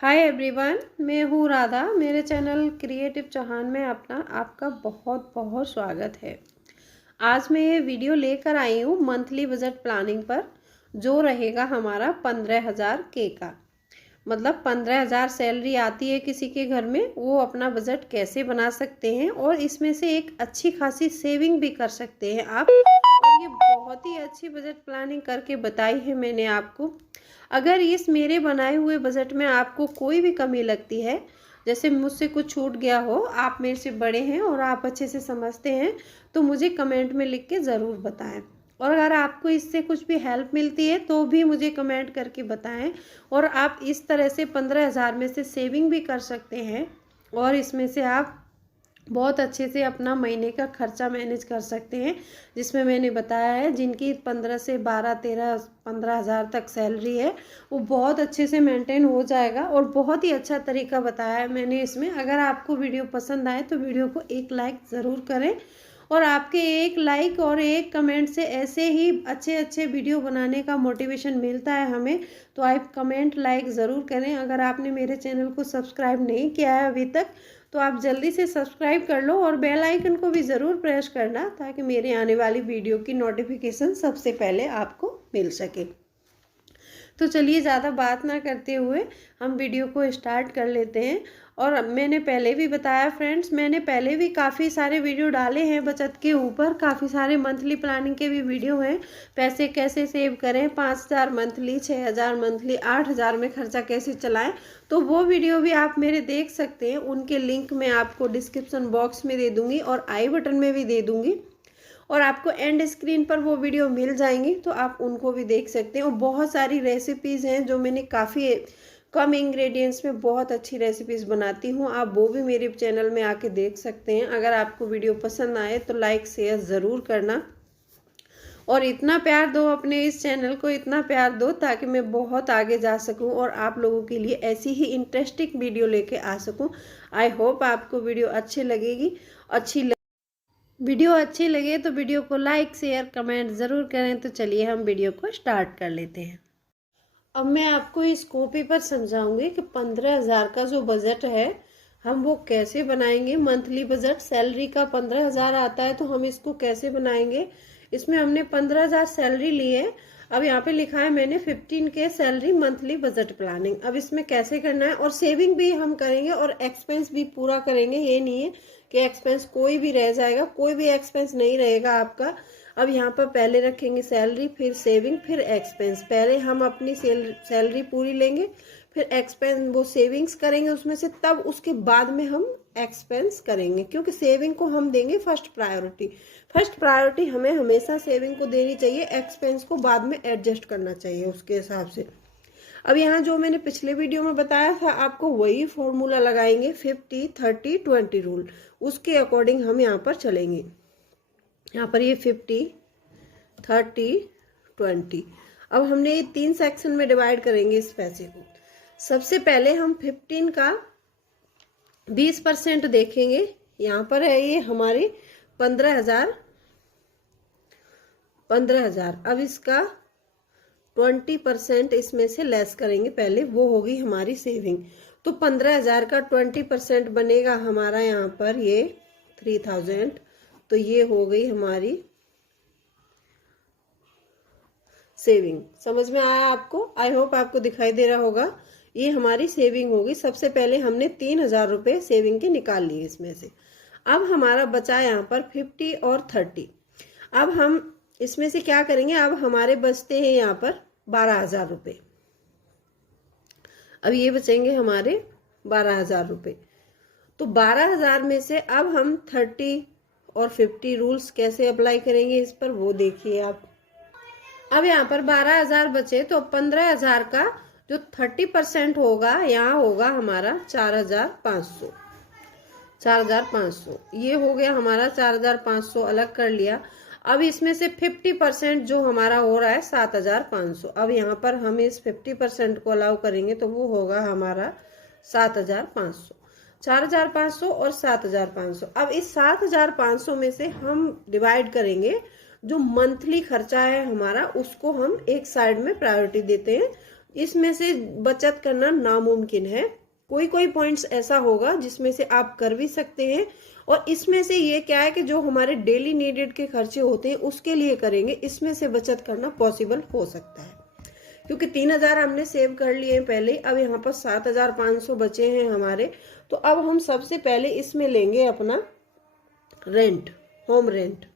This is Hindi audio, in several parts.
हाय एवरीवन, मैं हूँ राधा। मेरे चैनल क्रिएटिव चौहान में आपका बहुत बहुत स्वागत है। आज मैं ये वीडियो लेकर आई हूँ मंथली बजट प्लानिंग पर, जो रहेगा हमारा 15,000 के का। मतलब 15,000 सैलरी आती है किसी के घर में, वो अपना बजट कैसे बना सकते हैं और इसमें से एक अच्छी खासी सेविंग भी कर सकते हैं आप। और ये बहुत ही अच्छी बजट प्लानिंग करके बताई है मैंने आपको। अगर इस मेरे बनाए हुए बजट में आपको कोई भी कमी लगती है, जैसे मुझसे कुछ छूट गया हो, आप मेरे से बड़े हैं और आप अच्छे से समझते हैं, तो मुझे कमेंट में लिख के ज़रूर बताएं। और अगर आपको इससे कुछ भी हेल्प मिलती है तो भी मुझे कमेंट करके बताएं। और आप इस तरह से 15,000 में से सेविंग भी कर सकते हैं और इसमें से आप बहुत अच्छे से अपना महीने का खर्चा मैनेज कर सकते हैं। जिसमें मैंने बताया है जिनकी 15 से 12, 13, 15,000 तक सैलरी है, वो बहुत अच्छे से मेंटेन हो जाएगा। और बहुत ही अच्छा तरीका बताया है मैंने इसमें। अगर आपको वीडियो पसंद आए तो वीडियो को एक लाइक ज़रूर करें। और आपके एक लाइक और एक कमेंट से ऐसे ही अच्छे अच्छे वीडियो बनाने का मोटिवेशन मिलता है हमें। तो आप कमेंट लाइक ज़रूर करें। अगर आपने मेरे चैनल को सब्सक्राइब नहीं किया है अभी तक, तो आप जल्दी से सब्सक्राइब कर लो और बेल आइकन को भी ज़रूर प्रेस करना, ताकि मेरे आने वाली वीडियो की नोटिफिकेशन सबसे पहले आपको मिल सके। तो चलिए ज़्यादा बात ना करते हुए हम वीडियो को स्टार्ट कर लेते हैं। और मैंने पहले भी बताया फ्रेंड्स, मैंने पहले भी काफ़ी सारे वीडियो डाले हैं बचत के ऊपर। काफ़ी सारे मंथली प्लानिंग के भी वीडियो हैं। पैसे कैसे सेव करें, 5,000 मंथली, 6,000 मंथली, 8,000 में खर्चा कैसे चलाएं। तो वो वीडियो भी आप मेरे देख सकते हैं। उनके लिंक मैं आपको डिस्क्रिप्शन बॉक्स में दे दूँगी और आई बटन में भी दे दूँगी। और आपको एंड स्क्रीन पर वो वीडियो मिल जाएंगी, तो आप उनको भी देख सकते हैं। और बहुत सारी रेसिपीज़ हैं जो मैंने काफ़ी कम इंग्रेडिएंट्स में बहुत अच्छी रेसिपीज़ बनाती हूँ। आप वो भी मेरे चैनल में आके देख सकते हैं। अगर आपको वीडियो पसंद आए तो लाइक शेयर ज़रूर करना। और इतना प्यार दो अपने इस चैनल को, इतना प्यार दो ताकि मैं बहुत आगे जा सकूं और आप लोगों के लिए ऐसी ही इंटरेस्टिंग वीडियो लेके आ सकूं। आई होप आपको वीडियो अच्छी लगेगी। वीडियो अच्छी लगे तो वीडियो को लाइक शेयर कमेंट ज़रूर करें। तो चलिए हम वीडियो को स्टार्ट कर लेते हैं। अब मैं आपको इस कॉपी पर समझाऊंगी कि 15,000 का जो बजट है हम वो कैसे बनाएंगे। मंथली बजट सैलरी का 15,000 आता है, तो हम इसको कैसे बनाएंगे। इसमें हमने 15,000 सैलरी ली है। अब यहाँ पे लिखा है मैंने 15K salary monthly budget planning. अब इसमें कैसे करना है, और सेविंग भी हम करेंगे और एक्सपेंस भी पूरा करेंगे। ये नहीं है कि एक्सपेंस कोई भी रह जाएगा, कोई भी एक्सपेंस नहीं रहेगा आपका। अब यहाँ पर पहले रखेंगे सैलरी, फिर सेविंग, फिर एक्सपेंस। पहले हम अपनी सैलरी पूरी लेंगे, फिर एक्सपेंस वो सेविंग्स करेंगे उसमें से, तब उसके बाद में हम एक्सपेंस करेंगे। क्योंकि सेविंग को हम देंगे फर्स्ट प्रायोरिटी। फर्स्ट प्रायोरिटी हमें हमेशा सेविंग को देनी चाहिए, एक्सपेंस को बाद में एडजस्ट करना चाहिए उसके हिसाब से। अब यहाँ जो मैंने पिछले वीडियो में बताया था आपको, वही फॉर्मूला लगाएंगे, 50, 30, 20 रूल। उसके अकॉर्डिंग हम यहाँ पर चलेंगे। यहाँ पर ये 50, 30, 20। अब हमने ये 3 सेक्शन में डिवाइड करेंगे इस पैसे को। सबसे पहले हम 15 का 20% देखेंगे। यहाँ पर है ये हमारी 15,000। अब इसका 20% इसमें से लेस करेंगे पहले, वो होगी हमारी सेविंग। तो 15,000 का 20% बनेगा हमारा यहाँ पर ये 3,000। तो ये हो गई हमारी सेविंग। समझ में आया आपको? आई होप आपको दिखाई दे रहा होगा। ये हमारी सेविंग होगी। सबसे पहले हमने 3,000 रुपये सेविंग के निकाल लिए इसमें से। अब हमारा बचा यहाँ पर 50 और 30। अब हम इसमें से क्या करेंगे, अब हमारे बचते हैं यहाँ पर 12,000 रुपये। अब ये बचेंगे हमारे 12,000 रुपये। तो 12,000 में से अब हम 30 और 50 रूल्स कैसे अप्लाई करेंगे इस पर, वो देखिए आप। अब यहाँ पर 12,000 बचे, तो 15,000 का जो 30% होगा, यहाँ होगा हमारा 4,500। 4,500 ये हो गया हमारा। 4,500 अलग कर लिया। अब इसमें से 50% जो हमारा हो रहा है 7,500। अब यहाँ पर हम इस 50% को अलाउ करेंगे, तो वो होगा हमारा 7,500। 4,500 और 7,500। अब इस 7,500 में से हम डिवाइड करेंगे जो मंथली खर्चा है हमारा, उसको हम एक साइड में प्रायोरिटी देते हैं। इसमें से बचत करना नामुमकिन है। कोई कोई पॉइंट्स ऐसा होगा जिसमें से आप कर भी सकते हैं, और इसमें से ये क्या है कि जो हमारे डेली नीडेड के खर्चे होते हैं उसके लिए करेंगे, इसमें से बचत करना पॉसिबल हो सकता है। क्योंकि 3,000 हमने सेव कर लिए हैं पहले, अब यहाँ पर 7,500 बचे हैं हमारे। तो अब हम सबसे पहले इसमें लेंगे अपना रेंट, होम रेंट।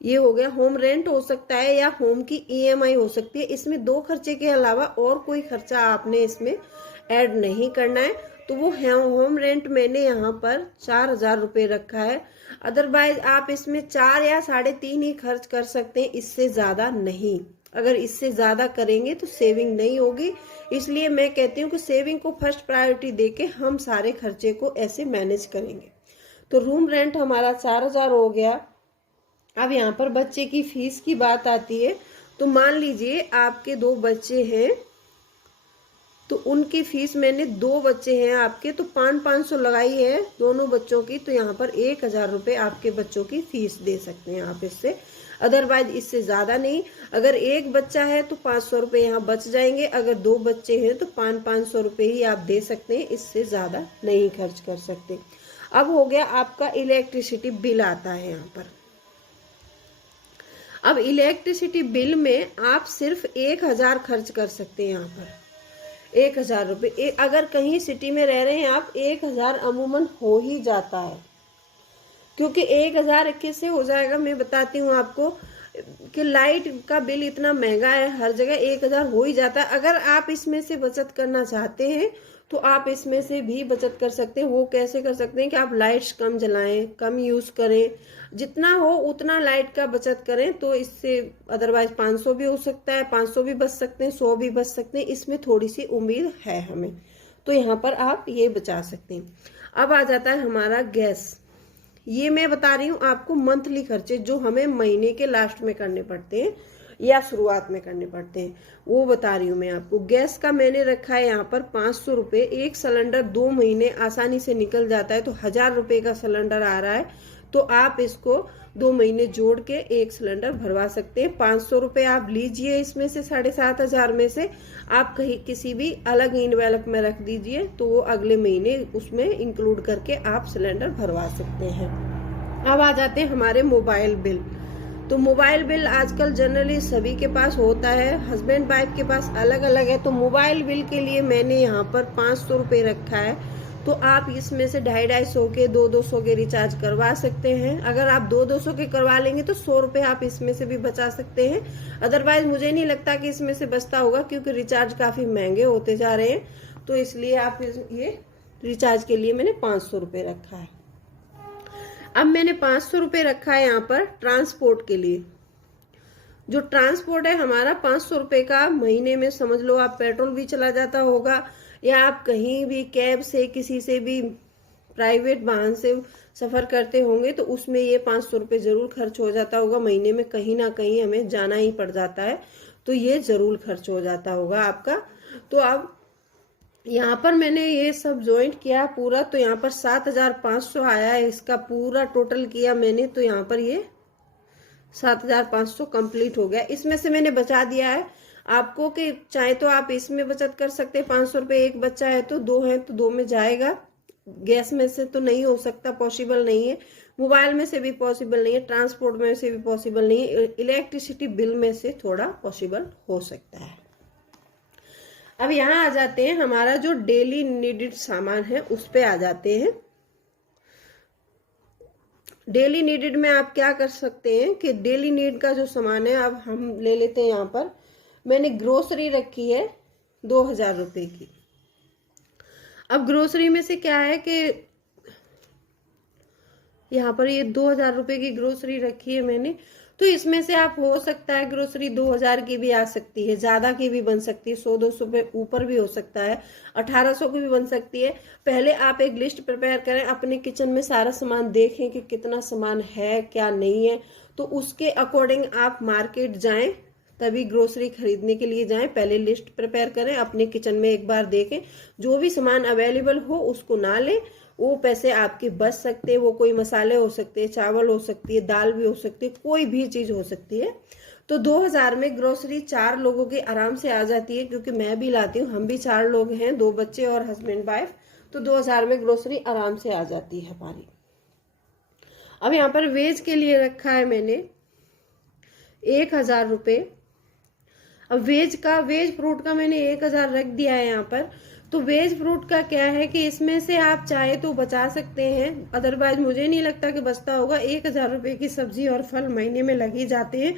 ये हो गया, होम रेंट हो सकता है या होम की ईएमआई हो सकती है। इसमें 2 खर्चे के अलावा और कोई खर्चा आपने इसमें ऐड नहीं करना है। तो वो होम रेंट मैंने यहाँ पर 4,000 रुपये रखा है। अदरवाइज आप इसमें 4 या 3.5 ही खर्च कर सकते हैं, इससे ज़्यादा नहीं। अगर इससे ज़्यादा करेंगे तो सेविंग नहीं होगी, इसलिए मैं कहती हूँ कि सेविंग को फर्स्ट प्रायोरिटी देके हम सारे खर्चे को ऐसे मैनेज करेंगे। तो रूम रेंट हमारा 4,000 हो गया। अब यहाँ पर बच्चे की फीस की बात आती है। तो मान लीजिए आपके 2 बच्चे हैं, तो उनकी फीस मैंने 2 बच्चे हैं आपके, तो 500 लगाई है दोनों बच्चों की। तो यहाँ पर 1,000 रुपये आपके बच्चों की फीस दे सकते हैं आप इससे, अदरवाइज इससे ज़्यादा नहीं। अगर एक बच्चा है तो 500 रुपये यहाँ बच जाएंगे, अगर 2 बच्चे हैं तो 500 रुपये ही आप दे सकते हैं, इससे ज़्यादा नहीं खर्च कर सकते। अब हो गया आपका इलेक्ट्रिसिटी बिल आता है यहाँ पर। अब इलेक्ट्रिसिटी बिल में आप सिर्फ 1,000 खर्च कर सकते हैं यहाँ पर, 1,000 रुपये। अगर कहीं सिटी में रह रहे हैं आप, 1,000 अमूमन हो ही जाता है। क्योंकि 1,000 किससे हो जाएगा मैं बताती हूँ आपको, कि लाइट का बिल इतना महंगा है हर जगह, 1,000 हो ही जाता है। अगर आप इसमें से बचत करना चाहते हैं तो आप इसमें से भी बचत कर सकते हैं। वो कैसे कर सकते हैं कि आप लाइट्स कम जलाएं, कम यूज़ करें, जितना हो उतना लाइट का बचत करें। तो इससे अदरवाइज 500 भी हो सकता है, 500 भी बच सकते हैं, 100 भी बच सकते हैं, इसमें थोड़ी सी उम्मीद है हमें। तो यहाँ पर आप ये बचा सकते हैं। अब आ जाता है हमारा गैस। ये मैं बता रही हूँ आपको मंथली खर्चे जो हमें महीने के लास्ट में करने पड़ते हैं या शुरुआत में करने पड़ते हैं, वो बता रही हूँ मैं आपको। गैस का मैंने रखा है यहाँ पर 500 रुपये। एक सिलेंडर 2 महीने आसानी से निकल जाता है, तो 1,000 रुपये का सिलेंडर आ रहा है। तो आप इसको 2 महीने जोड़ के एक सिलेंडर भरवा सकते हैं। 500 रुपये आप लीजिए, इसमें से 7,500 में से आप कहीं किसी भी अलग इनवेलप में रख दीजिए, तो वो अगले महीने उसमें इंक्लूड करके आप सिलेंडर भरवा सकते हैं। अब आ जाते हैं हमारे मोबाइल बिल। तो मोबाइल बिल आजकल जनरली सभी के पास होता है, हस्बैंड वाइफ के पास अलग अलग है। तो मोबाइल बिल के लिए मैंने यहाँ पर 500 रुपये रखा है। तो आप इसमें से 250 के 200 के रिचार्ज करवा सकते हैं। अगर आप 200 के करवा लेंगे तो 100 रुपये आप इसमें से भी बचा सकते हैं। अदरवाइज मुझे नहीं लगता कि इसमें से बचता होगा, क्योंकि रिचार्ज काफ़ी महंगे होते जा रहे हैं। तो इसलिए आप ये रिचार्ज के लिए मैंने 500 रुपये रखा है। अब मैंने 500 रुपये रखा है यहाँ पर ट्रांसपोर्ट के लिए। जो ट्रांसपोर्ट है हमारा 500 रुपये का महीने में, समझ लो आप पेट्रोल भी चला जाता होगा, या आप कहीं भी कैब से किसी से भी प्राइवेट वाहन से सफ़र करते होंगे, तो उसमें ये 500 रुपये ज़रूर खर्च हो जाता होगा। महीने में कहीं ना कहीं हमें जाना ही पड़ जाता है, तो ये ज़रूर खर्च हो जाता होगा आपका। तो अब यहाँ पर मैंने ये सब ज्वाइंट किया पूरा, तो यहाँ पर 7,500 आया है। इसका पूरा टोटल किया मैंने, तो यहाँ पर ये 7,500 कंप्लीट हो गया। इसमें से मैंने बचा दिया है आपको कि चाहे तो आप इसमें बचत कर सकते हैं। 500 रुपये, एक बच्चा है तो 2 है तो 2 में जाएगा। गैस में से तो नहीं हो सकता, पॉसिबल नहीं है। मोबाइल में से भी पॉसिबल नहीं है, ट्रांसपोर्ट में से भी पॉसिबल नहीं है, इलेक्ट्रिसिटी बिल में से थोड़ा पॉसिबल हो सकता है। अब यहाँ आ जाते हैं, हमारा जो डेली नीडेड सामान है उस पे आ जाते हैं। डेली नीडेड में आप क्या कर सकते हैं कि डेली नीड का जो सामान है, अब हम ले लेते हैं। यहाँ पर मैंने ग्रोसरी रखी है 2,000 रुपये की। अब ग्रोसरी में से क्या है कि यहाँ पर ये 2,000 रुपये की ग्रोसरी रखी है मैंने। तो इसमें से आप, हो सकता है ग्रोसरी 2,000 की भी आ सकती है, ज़्यादा की भी बन सकती है, 100-200 रुपये ऊपर भी हो सकता है, 1,800 की भी बन सकती है। पहले आप एक लिस्ट प्रिपेयर करें, अपने किचन में सारा सामान देखें कि कितना सामान है क्या नहीं है, तो उसके अकॉर्डिंग आप मार्केट जाएं, तभी ग्रोसरी खरीदने के लिए जाएं। पहले लिस्ट प्रिपेयर करें, अपने किचन में एक बार देखें, जो भी सामान अवेलेबल हो उसको ना लें, वो पैसे आपके बच सकते हैं। वो कोई मसाले हो सकते हैं, चावल हो सकती है, दाल भी हो सकती है, कोई भी चीज़ हो सकती है। तो 2000 में ग्रोसरी 4 लोगों की आराम से आ जाती है, क्योंकि मैं भी लाती हूँ, हम भी 4 लोग हैं, 2 बच्चे और हस्बैंड वाइफ। तो 2000 में ग्रोसरी आराम से आ जाती है हमारी। अब यहाँ पर वेज के लिए रखा है मैंने 1000 रुपये। अब वेज फ्रूट का मैंने 1000 रख दिया है यहाँ पर। तो वेज फ्रूट का क्या है कि इसमें से आप चाहे तो बचा सकते हैं, अदरवाइज मुझे नहीं लगता कि बचता होगा। 1000 रुपये की सब्जी और फल महीने में लग ही जाते हैं,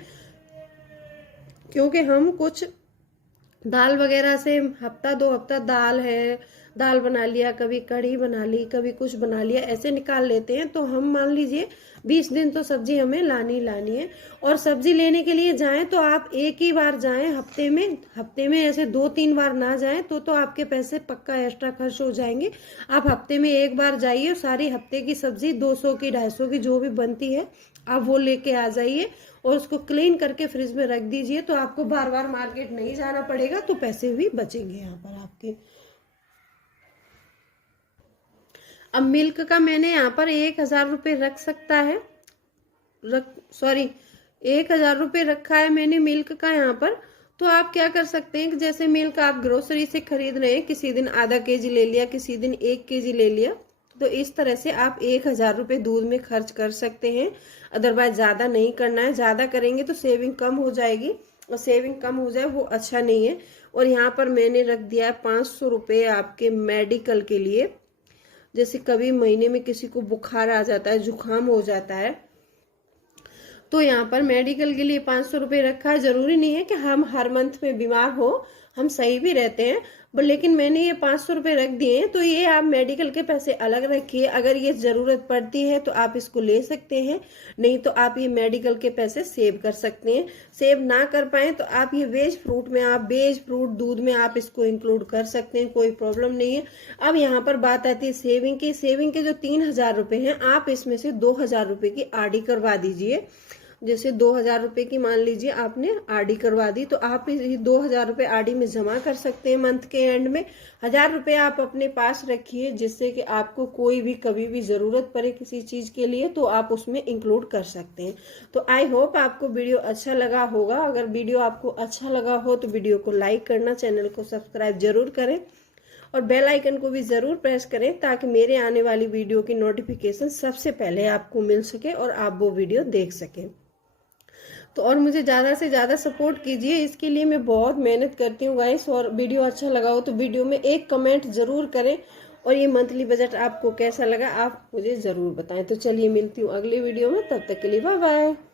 क्योंकि हम कुछ दाल वगैरह से हफ्ता 2 हफ्ता दाल बना लिया, कभी कढ़ी बना ली, कभी कुछ बना लिया, ऐसे निकाल लेते हैं। तो हम मान लीजिए 20 दिन तो सब्जी हमें लानी है। और सब्जी लेने के लिए जाएं तो आप एक ही बार जाएं हफ्ते में ऐसे 2-3 बार ना जाएं तो आपके पैसे पक्का एक्स्ट्रा खर्च हो जाएंगे। आप हफ्ते में एक बार जाइए और सारी हफ्ते की सब्जी 200 की 250 की जो भी बनती है आप वो लेके आ जाइए और उसको क्लीन करके फ्रिज में रख दीजिए। तो आपको बार बार मार्केट नहीं जाना पड़ेगा, तो पैसे भी बचेंगे यहाँ पर आपके। अब मिल्क का मैंने यहाँ पर 1000 रुपये रख सकता है 1000 रुपये रखा है मैंने मिल्क का यहाँ पर। तो आप क्या कर सकते हैं कि जैसे मिल्क आप ग्रोसरी से खरीद रहे हैं, किसी दिन आधा केजी ले लिया, किसी दिन 1 केजी ले लिया, तो इस तरह से आप 1000 रुपये दूध में खर्च कर सकते हैं। अदरवाइज ज़्यादा नहीं करना है, ज़्यादा करेंगे तो सेविंग कम हो जाएगी, और सेविंग कम हो जाए वो अच्छा नहीं है। और यहाँ पर मैंने रख दिया है 500 रुपये आपके मेडिकल के लिए। जैसे कभी महीने में किसी को बुखार आ जाता है, जुकाम हो जाता है, तो यहाँ पर मेडिकल के लिए 500 रुपये रखा है। जरूरी नहीं है कि हम हर मंथ में बीमार हो, हम सही भी रहते हैं, लेकिन मैंने ये 500 रुपये रख दिए हैं। तो ये आप मेडिकल के पैसे अलग रखिए, अगर ये ज़रूरत पड़ती है तो आप इसको ले सकते हैं, नहीं तो आप ये मेडिकल के पैसे सेव कर सकते हैं। सेव ना कर पाए तो आप ये वेज फ्रूट दूध में आप इसको इंक्लूड कर सकते हैं, कोई प्रॉब्लम नहीं है। अब यहाँ पर बात आती है सेविंग के जो 3000 रुपये हैं, आप इसमें से 2000 रुपये की आरडी करवा दीजिए। जैसे 2000 रुपये की मान लीजिए आपने आरडी करवा दी, तो आप 2000 रुपये आरडी में जमा कर सकते हैं। मंथ के एंड में 1000 रुपये आप अपने पास रखिए, जिससे कि आपको कोई भी कभी भी ज़रूरत पड़े किसी चीज़ के लिए तो आप उसमें इंक्लूड कर सकते हैं। तो आई होप आपको वीडियो अच्छा लगा होगा। अगर वीडियो आपको अच्छा लगा हो तो वीडियो को लाइक करना, चैनल को सब्सक्राइब जरूर करें और बेल आइकन को भी ज़रूर प्रेस करें, ताकि मेरे आने वाली वीडियो की नोटिफिकेशन सबसे पहले आपको मिल सके और आप वो वीडियो देख सकें। तो और मुझे ज़्यादा से ज़्यादा सपोर्ट कीजिए, इसके लिए मैं बहुत मेहनत करती हूँ गाइस। और वीडियो अच्छा लगा हो तो वीडियो में एक कमेंट ज़रूर करें, और ये मंथली बजट आपको कैसा लगा आप मुझे ज़रूर बताएं। तो चलिए मिलती हूँ अगली वीडियो में, तब तक के लिए बाय बाय।